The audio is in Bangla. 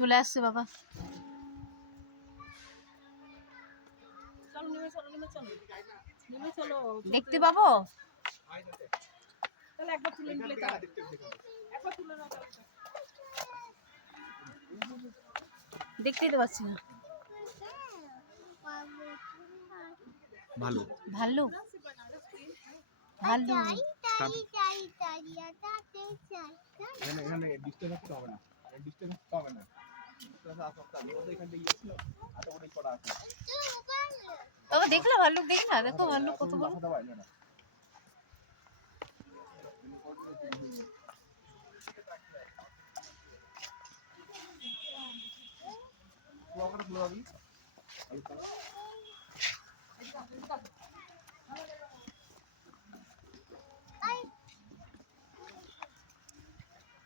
চলে আসছে বাবা। দেখতে পাবো? দেখতেই তো পাচ্ছি না। ভালো ভাল্লু ভাল্লু এখানে ডিস্টেন্স রাখতে হবে না, ডিস্টেন্স রাখতে হবে না। বাবা দেখলো ভাল্লুক? দেখি না, দেখো ভাল্লুক কত বড়। খুলে